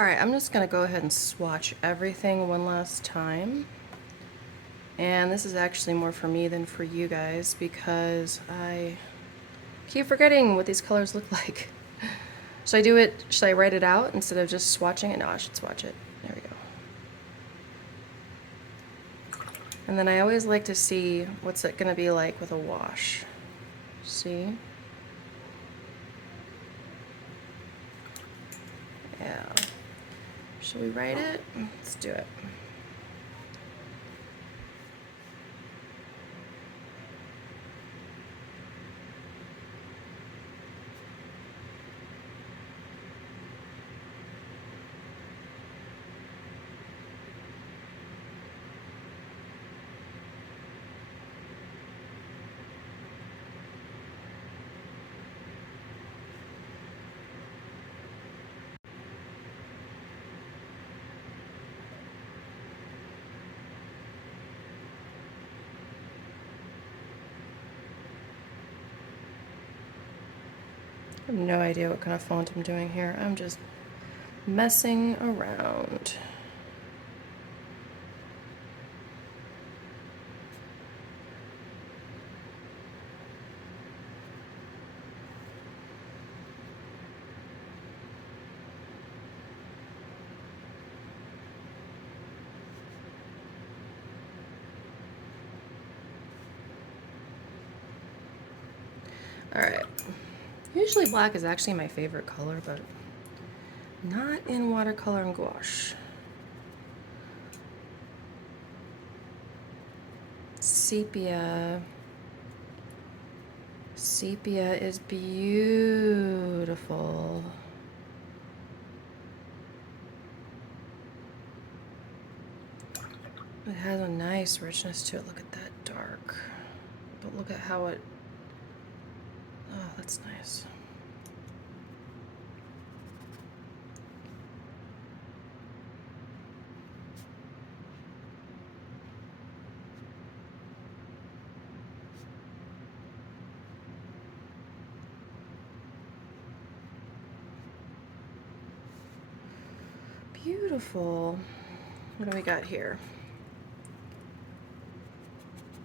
Alright, I'm just going to go ahead and swatch everything one last time. And this is actually more for me than for you guys because I keep forgetting what these colors look like. Should I do it, should I write it out instead of just swatching it? No, I should swatch it. There we go. And then I always like to see what's it going to be like with a wash. See? Yeah. Should we write it? Let's do it. I have no idea what kind of font I'm doing here. I'm just messing around. Alright. Usually black is actually my favorite color, but not in watercolor and gouache. Sepia. Sepia is beautiful. It has a nice richness to it. Look at that dark. But look at how it... Oh, that's nice. Beautiful. What do we got here?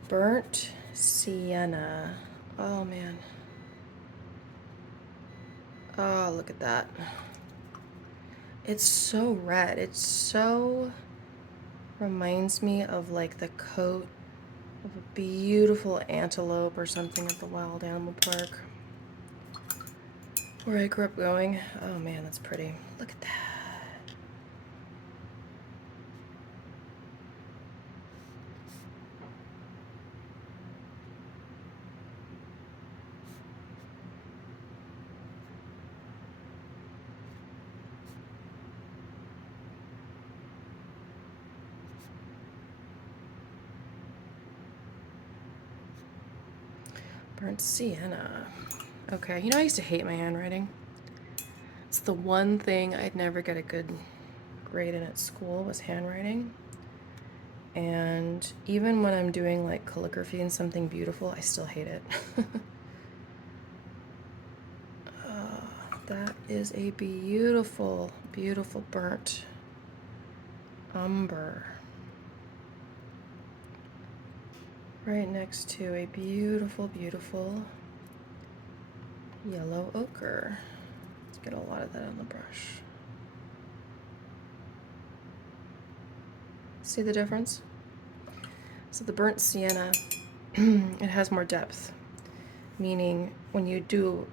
Burnt sienna. Oh man. Oh, look at that. It's so red. It so reminds me of like the coat of a beautiful antelope or something at the wild animal park where I grew up going. Oh man, that's pretty. Look at that. Burnt sienna. Okay, you know I used to hate my handwriting. It's the one thing I'd never get a good grade in at school was handwriting. And even when I'm doing like calligraphy and something beautiful, I still hate it. That is a beautiful, beautiful burnt umber. Right next to a beautiful, beautiful yellow ochre. Let's get a lot of that on the brush. See the difference? So the burnt sienna, it has more depth, meaning when you do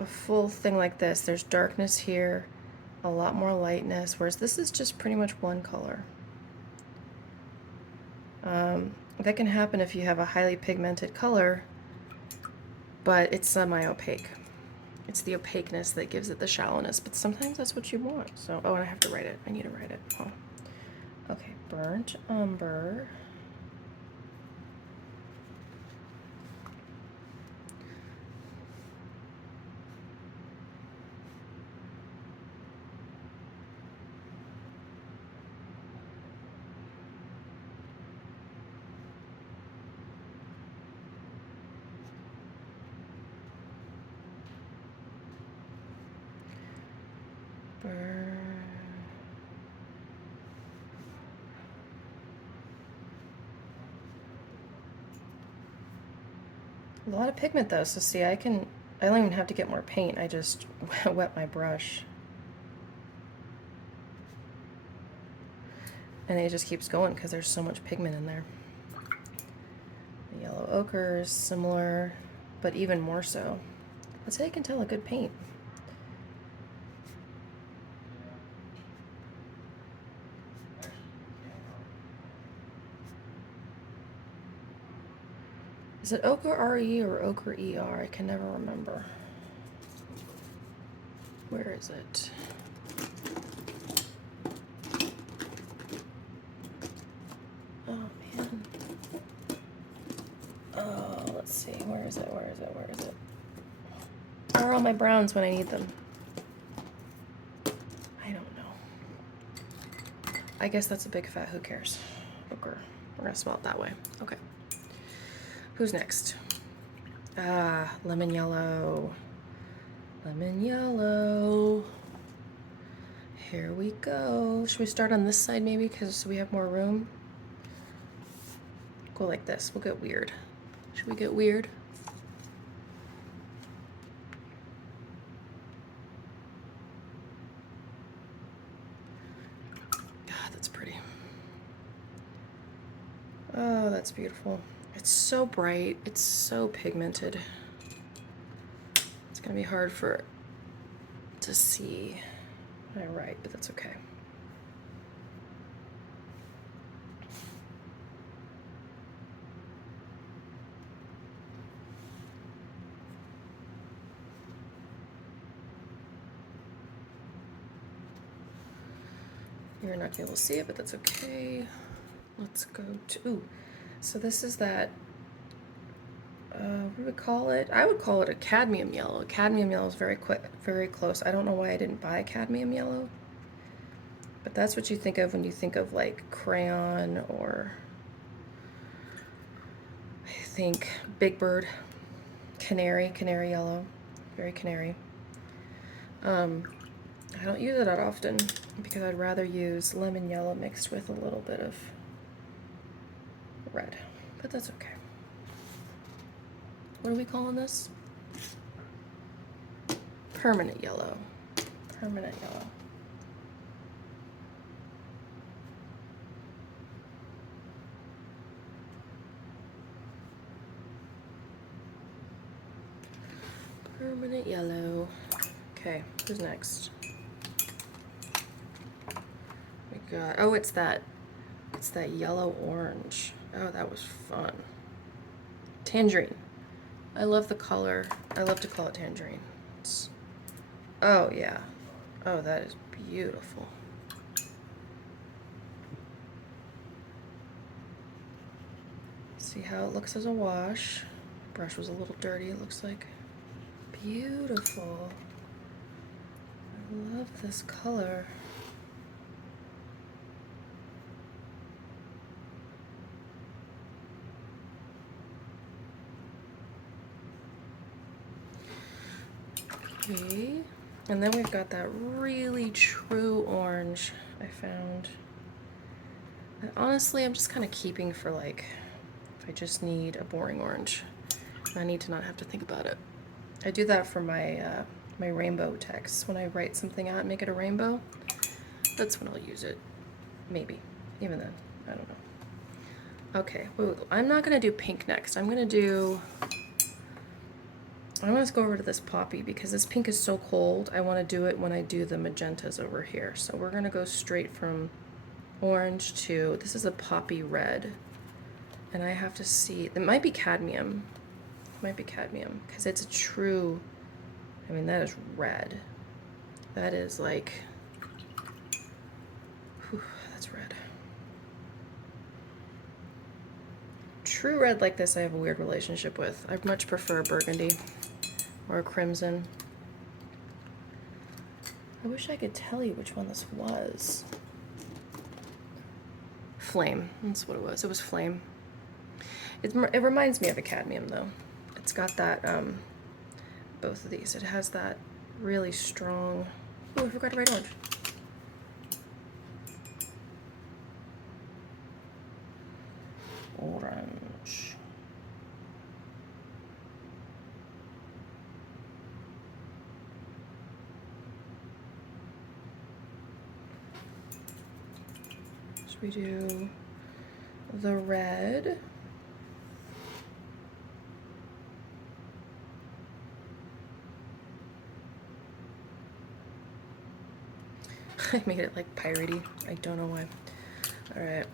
a full thing like this, there's darkness here, a lot more lightness, whereas this is just pretty much one color. That can happen if you have a highly pigmented color, but it's semi-opaque. It's the opaqueness that gives it the shallowness, but sometimes that's what you want. So, oh, and I have to write it. I need to write it. Oh. Okay, burnt umber. Burnt A lot of pigment though, so see, I don't even have to get more paint, I just wet my brush. And it just keeps going because there's so much pigment in there. The yellow ochre is similar, but even more so. That's how you can tell a good paint. Is it ochre RE or ochre ER? I can never remember. Where is it? Oh man. Oh, let's see. Where is it? Where is it? Where is it? Where are all my browns when I need them? I don't know. I guess that's a big fat who cares. Ochre. We're gonna spell it that way. Okay. Who's next? Ah, lemon yellow. Lemon yellow. Here we go. Should we start on this side maybe because we have more room? Go like this. We'll get weird. Should we get weird? God, that's pretty. Oh, that's beautiful. It's so bright. It's so pigmented. It's gonna be hard to see when I write, but that's okay. You're not gonna be able to see it, but that's okay. Let's go to, ooh, so this is that, what do we call it? I would call it a cadmium yellow. Cadmium yellow is very close. I don't know why I didn't buy cadmium yellow, but that's what you think of when you think of like crayon, or I think Big Bird, canary yellow, very canary. I don't use it that often because I'd rather use lemon yellow mixed with a little bit of red, but that's okay. What are we calling this? Permanent yellow. Permanent yellow. Permanent yellow. Okay, who's next? We got, oh, it's that yellow orange. Oh, that was fun. Tangerine. I love the color. I love to call it tangerine. Oh yeah. Oh, that is beautiful. See how it looks as a wash. Brush was a little dirty, it looks like. Beautiful. I love this color. Okay. And then we've got that really true orange I found. And honestly, I'm just kind of keeping for like, if I just need a boring orange. I need to not have to think about it. I do that for my my rainbow text. When I write something out and make it a rainbow, that's when I'll use it. Maybe. Even then. I don't know. Okay. Wait, I'm not going to do pink next. I'm going to go over to this poppy because this pink is so cold. I want to do it when I do the magentas over here. So we're going to go straight from orange to, this is a poppy red. And I have to see, it might be cadmium. It might be cadmium because it's a true, I mean, that is red. That is like, whew, that's red. True red like this I have a weird relationship with. I much prefer burgundy or crimson. I wish I could tell you which one this was. Flame, that's what it was. It was flame. It reminds me of a cadmium though. It's got that, both of these. It has that really strong, oh, I forgot to write orange. Orange. we do the red. I made it like piratey. I don't know why. Alright.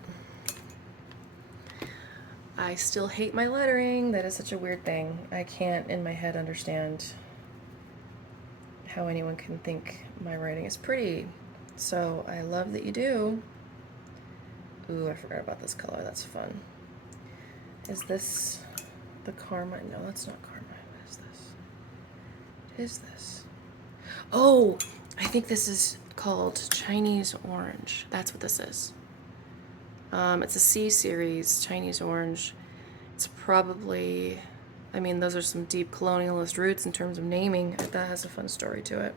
I still hate my lettering. That is such a weird thing. I can't in my head understand how anyone can think my writing is pretty. So I love that you do. Ooh, I forgot about this color. That's fun. Is this the carmine? No, that's not carmine. What is this? What is this? Oh, I think this is called Chinese Orange. That's what this is. It's a C series, Chinese Orange. It's probably, I mean, those are some deep colonialist roots in terms of naming. That has a fun story to it.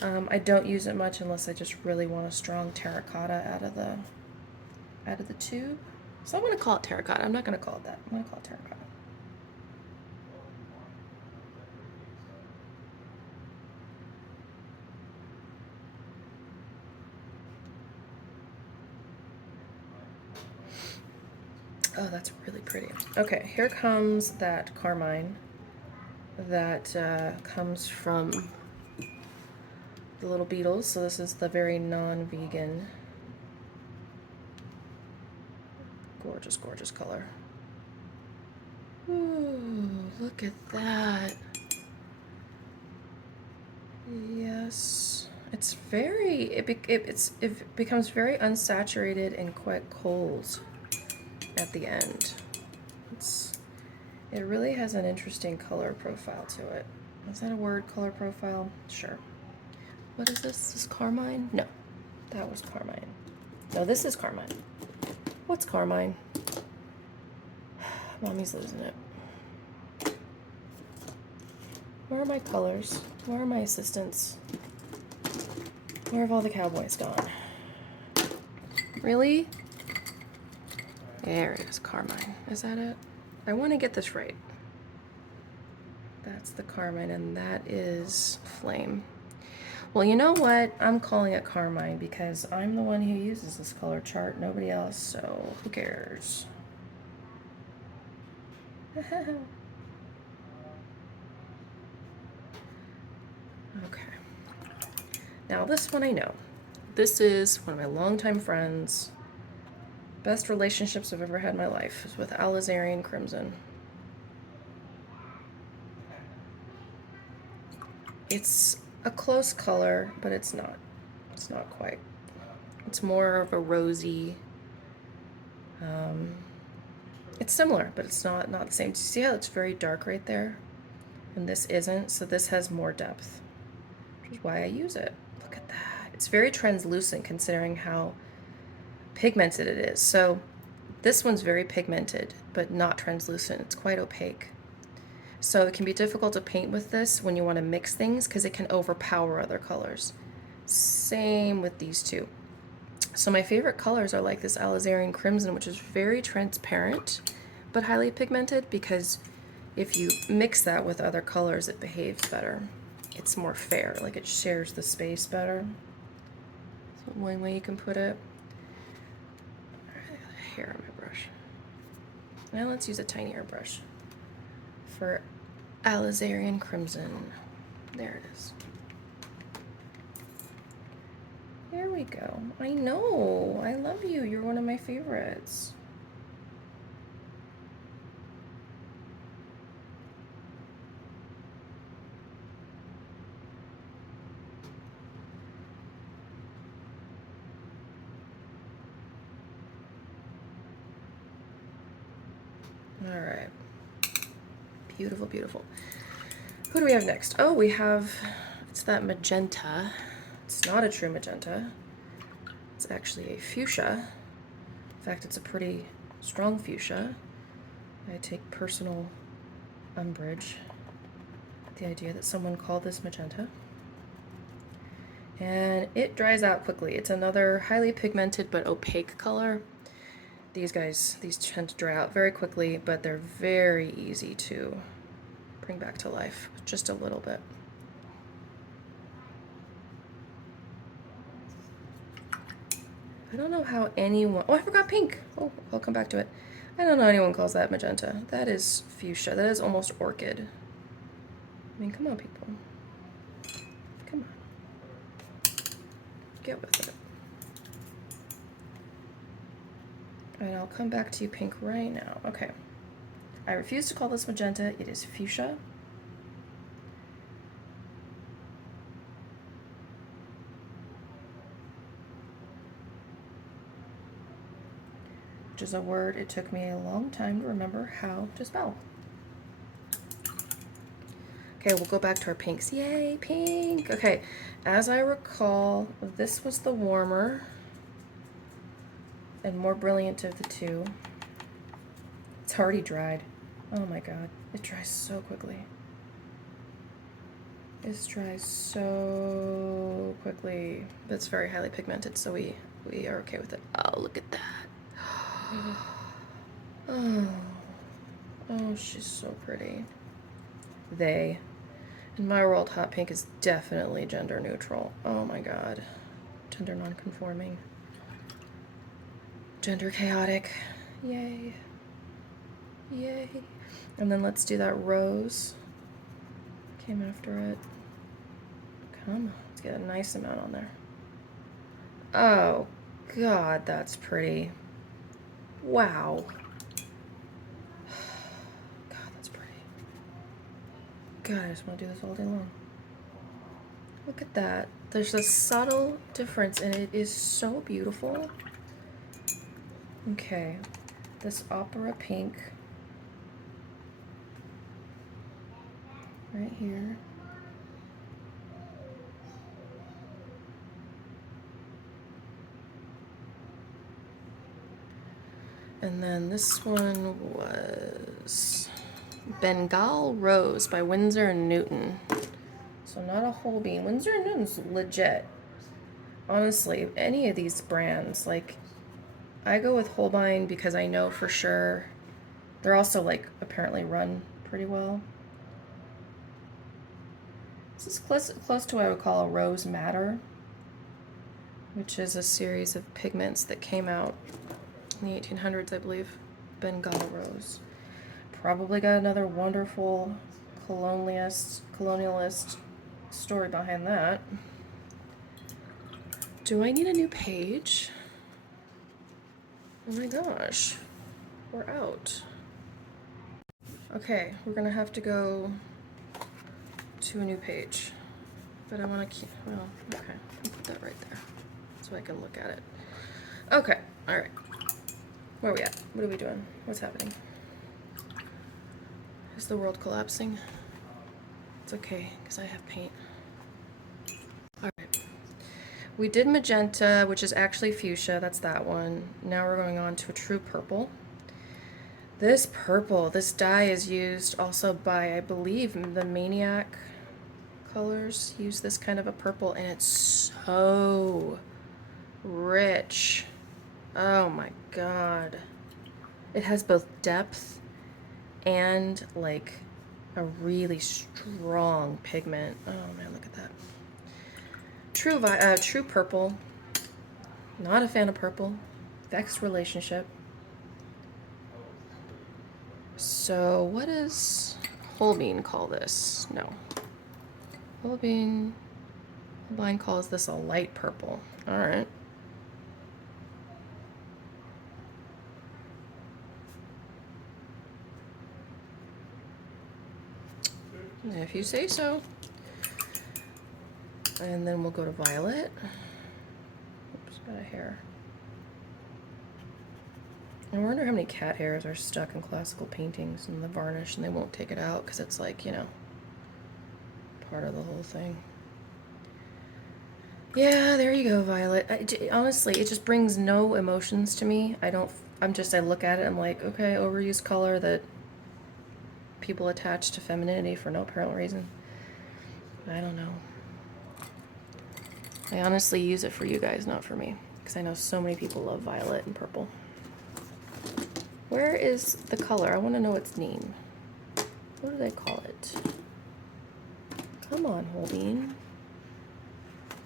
I don't use it much unless I just really want a strong terracotta out of the tube. So I'm gonna call it terracotta. I'm not gonna call it that. I'm gonna call it terracotta. Oh, that's really pretty. Okay, here comes that carmine that comes from the Little Beetles. So this is the very non-vegan. Gorgeous, gorgeous color. Ooh, look at that. Yes. It's very, it becomes very unsaturated and quite cold at the end. It really has an interesting color profile to it. Is that a word, color profile? Sure. What is this? Is this carmine? No, that was carmine. No, this is carmine. What's carmine? Mommy's losing it. Where are my colors? Where are my assistants? Where have all the cowboys gone? Really? There it is, carmine. Is that it? I want to get this right. That's the carmine, and that is flame. Well, you know what? I'm calling it carmine because I'm the one who uses this color chart, nobody else, so who cares? Okay. Now this one I know. This is one of my longtime friends. Best relationships I've ever had in my life is with Alizarian Crimson. It's a close color, but it's not. It's not quite. It's more of a rosy. It's similar, but it's not the same. Do you see how it's very dark right there? And this isn't, so this has more depth, which is why I use it. Look at that. It's very translucent considering how pigmented it is. So this one's very pigmented, but not translucent. It's quite opaque. So it can be difficult to paint with this when you want to mix things because it can overpower other colors. Same with these two. So my favorite colors are like this Alizarian Crimson, which is very transparent but highly pigmented, because if you mix that with other colors, it behaves better. It's more fair, like it shares the space better. So one way you can put it. I got hair on my brush. Now let's use a tinier brush for Alizarian Crimson. There it is. There we go. I know. I love you. You're one of my favorites. All right. Beautiful, beautiful. Who do we have next? Oh, we have, it's that magenta. It's not a true magenta. It's actually a fuchsia. In fact, it's a pretty strong fuchsia. I take personal umbrage at the idea that someone called this magenta. And it dries out quickly. It's another highly pigmented but opaque color. These tend to dry out very quickly, but they're very easy to bring back to life, just a little bit. I don't know how anyone, oh, I forgot pink. Oh, I'll come back to it. I don't know anyone calls that magenta. That is fuchsia. That is almost orchid. I mean, come on, people. Come on. Get with it. And I'll come back to you pink right now. Okay. I refuse to call this magenta. It is fuchsia. Which is a word it took me a long time to remember how to spell. Okay, we'll go back to our pinks. Yay, pink! Okay, as I recall, this was the warmer and more brilliant of the two. It's already dried. Oh my god, it dries so quickly. It dries so quickly. But it's very highly pigmented, so we are okay with it. Oh, look at that. Oh, she's so pretty. They. In my world, hot pink is definitely gender neutral. Oh my god. Gender non-conforming. Gender chaotic. Yay. Yay. And then let's do that rose. Came after it. Come on. Let's get a nice amount on there. Oh, god, that's pretty. Wow. God, that's pretty. God, I just want to do this all day long. Look at that. There's a subtle difference, and it is so beautiful. Okay, this opera pink right here. And then this one was Bengal Rose by Winsor & Newton. So not a Holbein. Winsor & Newton's legit. Honestly, any of these brands, like, I go with Holbein because I know for sure they're also, like, apparently run pretty well. This is close to what I would call a rose madder, which is a series of pigments that came out in the 1800s, I believe. Bengal rose. Probably got another wonderful colonialist story behind that. Do I need a new page? Oh my gosh, we're out. Okay, we're gonna have to go to a new page. But I wanna keep, well, okay, I'll put that right there so I can look at it. Okay, all right. Where are we at? What are we doing? What's happening? Is the world collapsing? It's okay, because I have paint. All right. We did magenta, which is actually fuchsia. That's that one. Now we're going on to a true purple. This purple, this dye is used also by, I believe, the Maniac colors use this kind of a purple, and it's so rich. Oh my god. It has both depth and like a really strong pigment. Oh man, look at that. True purple. Not a fan of purple. Vexed relationship. So what does Holbein call this? No. Holbein calls this a light purple. All right. If you say so. And then we'll go to violet. Oops, got a hair. I wonder how many cat hairs are stuck in classical paintings in the varnish and they won't take it out because it's like, you know, part of the whole thing. Yeah, there you go, violet. Honestly, it just brings no emotions to me. I look at it, I'm like, okay, overused color that people attach to femininity for no apparent reason. I don't know. I honestly use it for you guys, not for me, because I know so many people love violet and purple. Where is the color? I want to know its name. What do they call it? Come on, Holbein.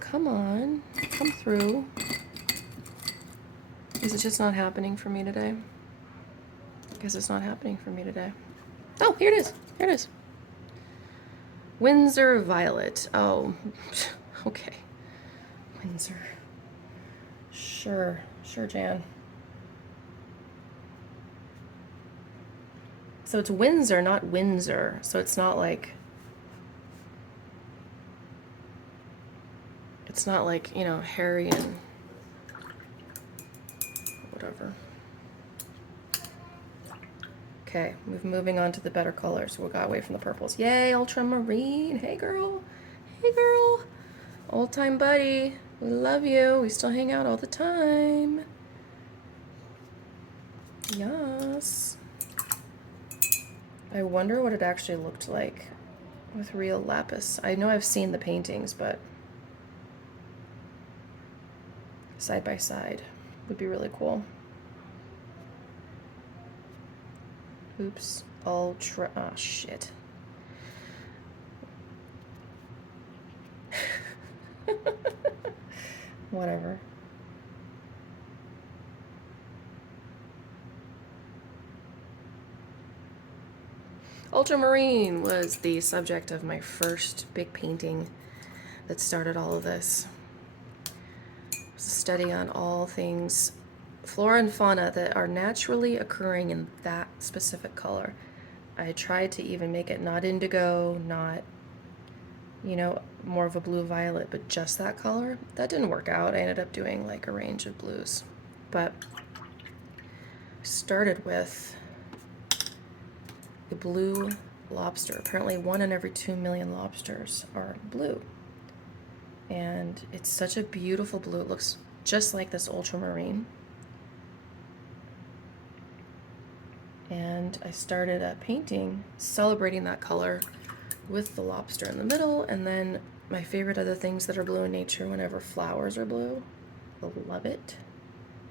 Come on. Come through. Is it just not happening for me today? I guess it's not happening for me today. Oh, here it is. Here it is. Windsor Violet. Oh, okay. Windsor. Sure, Jan. So it's Windsor, not Windsor. So it's not like, you know, Harry and whatever. Okay, moving on to the better colors. We got away from the purples. Yay, ultramarine. Hey, girl. Hey, girl. Old time buddy. We love you. We still hang out all the time. Yes. I wonder what it actually looked like with real lapis. I know I've seen the paintings, but side by side would be really cool. Oops. Ultra. Oh, shit. Whatever. Ultramarine was the subject of my first big painting that started all of this. It was a study on all things flora and fauna that are naturally occurring in that specific color. I tried to even make it not indigo, not, you know, more of a blue violet, but just that color. That didn't work out. I ended up doing like a range of blues. But I started with the blue lobster. Apparently 1 in every 2 million lobsters are blue. And it's such a beautiful blue. It looks just like this ultramarine. And I started a painting celebrating that color with the lobster in the middle, and then my favorite other things that are blue in nature whenever flowers are blue. I love it.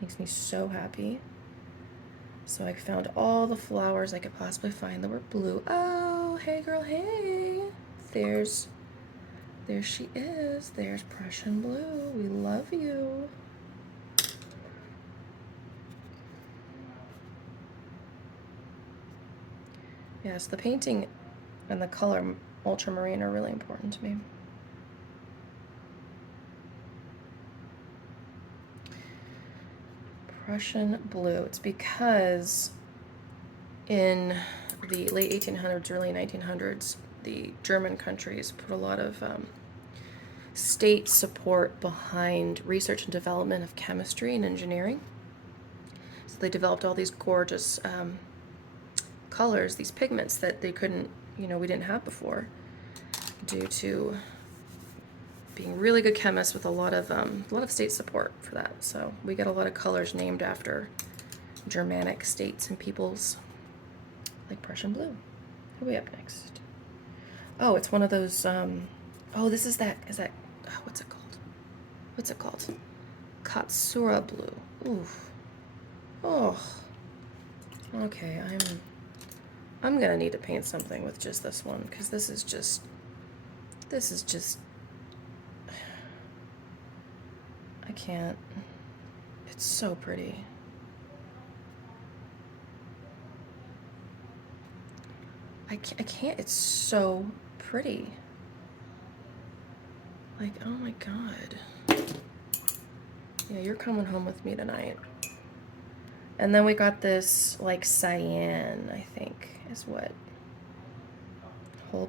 Makes me so happy. So I found all the flowers I could possibly find that were blue. Oh, hey girl, hey. There she is. There's Prussian blue. We love you. Yes, the painting and the color ultramarine are really important to me. Prussian blue. It's because in the late 1800s, early 1900s, the German countries put a lot of state support behind research and development of chemistry and engineering. So they developed all these gorgeous colors, these pigments that they couldn't, you know, we didn't have before, due to being really good chemists with a lot of state support for that. So we get a lot of colors named after Germanic states and peoples, like Prussian blue. Who are we up next? Oh, it's one of those. Oh, this is that. Is that? Oh, what's it called? What's it called? Katsura blue. Oof. Oh. Okay, I'm gonna need to paint something with just this one, because this is just I can't. It's so pretty. I can't. It's so pretty. Like, oh my god. Yeah, you're coming home with me tonight. And then we got this, like, cyan, I think, is what.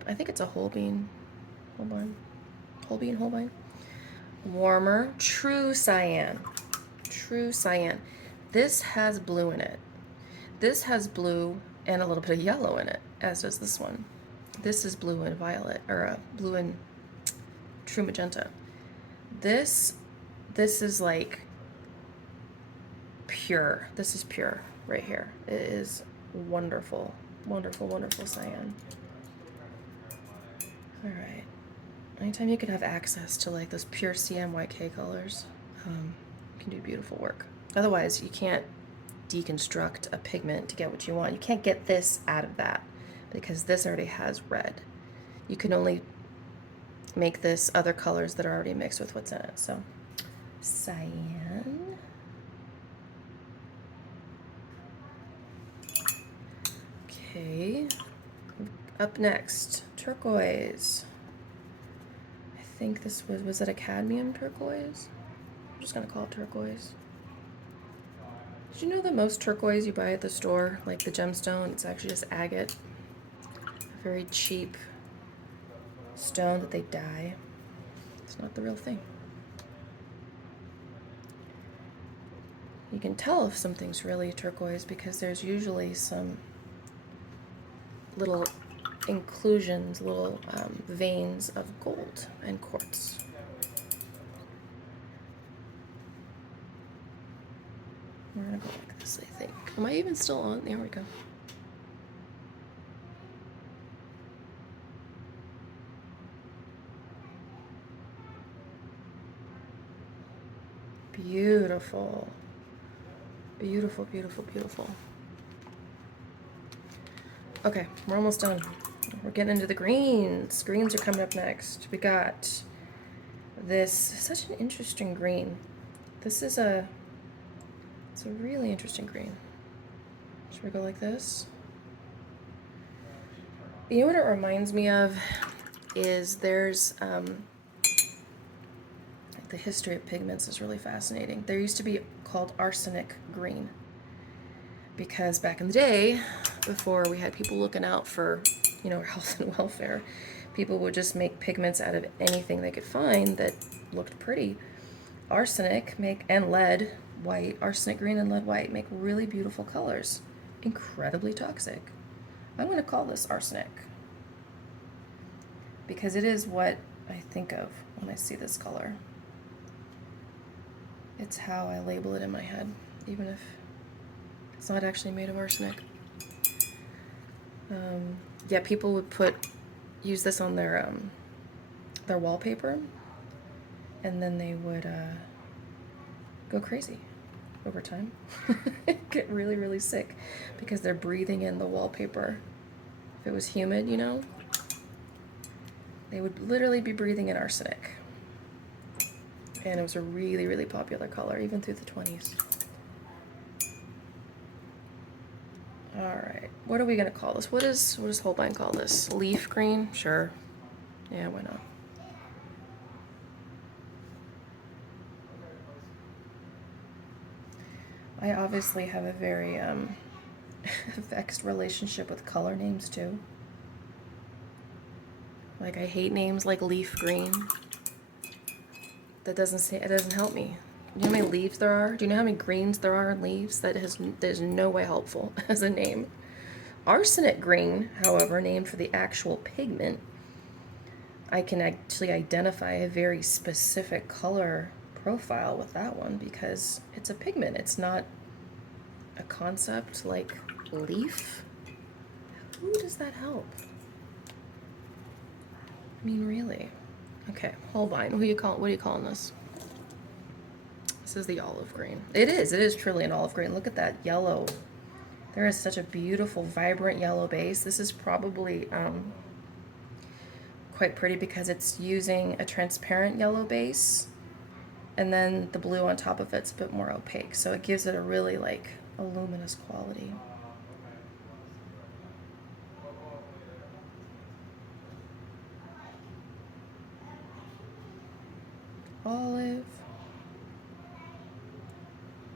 I think it's a Holbein. Holbein. Warmer, true cyan. True cyan. This has blue in it. This has blue and a little bit of yellow in it, as does this one. This is blue and violet, or blue and true magenta. This is like pure. This is pure right here. It is wonderful, wonderful, wonderful cyan. All right. Anytime you can have access to like those pure CMYK colors, you can do beautiful work. Otherwise, you can't deconstruct a pigment to get what you want. You can't get this out of that because this already has red. You can only make this other colors that are already mixed with what's in it. So, cyan. Okay, up next, turquoise. I think this was it a cadmium turquoise? I'm just gonna call it turquoise. Did you know that most turquoise you buy at the store, like the gemstone, it's actually just agate? A very cheap stone that they dye. It's not the real thing. You can tell if something's really turquoise because there's usually some little inclusions, little veins of gold and quartz. We're gonna go like this, I think. Am I even still on? There we go. Beautiful. Beautiful, beautiful, beautiful. Okay, we're almost done. We're getting into the greens. Greens are coming up next. We got this, such an interesting green. This is it's a really interesting green. Should we go like this? You know what it reminds me of is there's, the history of pigments is really fascinating. There used to be called arsenic green because back in the day, before we had people looking out for, you know, health and welfare, people would just make pigments out of anything they could find that looked pretty. Arsenic and lead white, arsenic green and lead white make really beautiful colors. Incredibly toxic. I'm going to call this arsenic because it is what I think of when I see this color. It's how I label it in my head, even if it's not actually made of arsenic. Yeah, people would use this on their wallpaper, and then they would go crazy over time. Get really, really sick because they're breathing in the wallpaper. If it was humid, you know, they would literally be breathing in arsenic. And it was a really, really popular color, even through the 20s. All right, what are we gonna call this? What does Holbein call this? Leaf green? Sure. Yeah, why not? I obviously have a very vexed relationship with color names too. Like I hate names like leaf green. It doesn't help me. Do you know how many leaves there are? Do you know how many greens there are in leaves? That is no way helpful as a name. Arsenic green, however, named for the actual pigment, I can actually identify a very specific color profile with that one because it's a pigment. It's not a concept like leaf. Who does that help? I mean, really? Okay, Holbein. What are you calling this? This is the olive green. It is truly an olive green. Look at that yellow. There is such a beautiful, vibrant yellow base. This is probably quite pretty because it's using a transparent yellow base, and then the blue on top of it's a bit more opaque. So it gives it a really like a luminous quality. Olive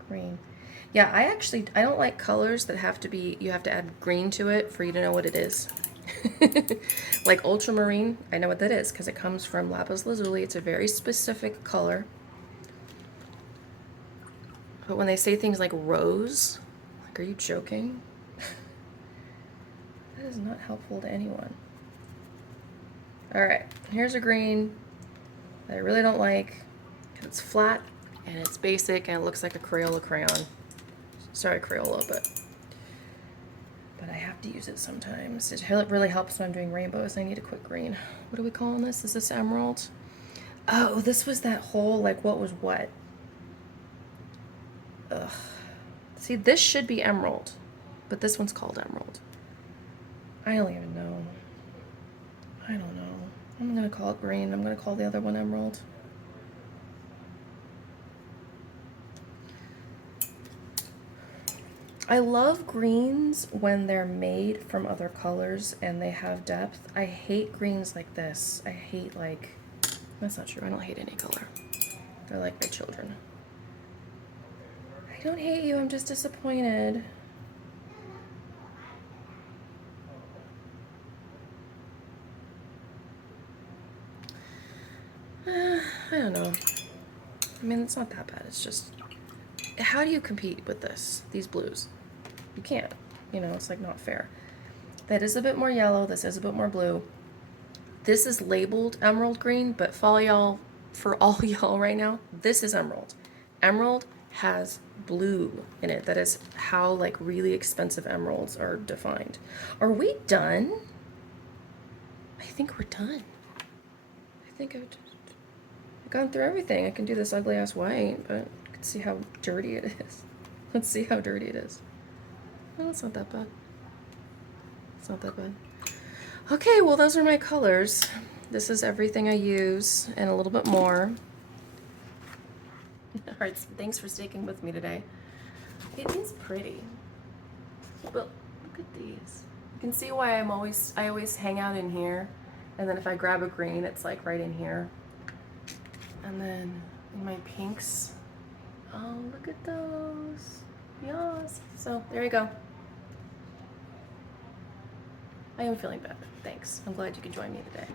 green. Yeah, I don't like colors that you have to add green to it for you to know what it is. Like ultramarine, I know what that is because it comes from lapis lazuli. It's a very specific color. But when they say things like rose, like, are you joking? That is not helpful to anyone. All right, here's a green that I really don't like because it's flat and it's basic and it looks like a Crayola crayon. Sorry, Crayola, but I have to use it sometimes. It really helps when I'm doing rainbows. I need a quick green. What are we calling this? Is this emerald? Oh, this was that whole, like, what was what? Ugh. See, this should be emerald, but this one's called emerald. I don't even know. I don't know. I'm gonna call it green. I'm gonna call the other one emerald. I love greens when they're made from other colors and they have depth. I hate greens like this. I hate like, that's not true. I don't hate any color. They're like my children. I don't hate you. I'm just disappointed. I don't know. I mean, it's not that bad. It's just, how do you compete with this, these blues? You can't. You know, it's like not fair. That is a bit more yellow. This is a bit more blue. This is labeled emerald green, but for all y'all right now, this is emerald. Emerald has blue in it. That is how like really expensive emeralds are defined. Are we done? I think we're done. I think I've gone through everything. I can do this ugly ass white, but you can see how dirty it is. Let's see how dirty it is. Well, it's not that bad. It's not that bad. Okay, well, those are my colors. This is everything I use and a little bit more. All right, so thanks for sticking with me today. It is pretty, but look at these. You can see why I always hang out in here, and then if I grab a green, it's like right in here. And then in my pinks, oh, look at those. Yes. So there you go. I am feeling better. Thanks. I'm glad you could join me today.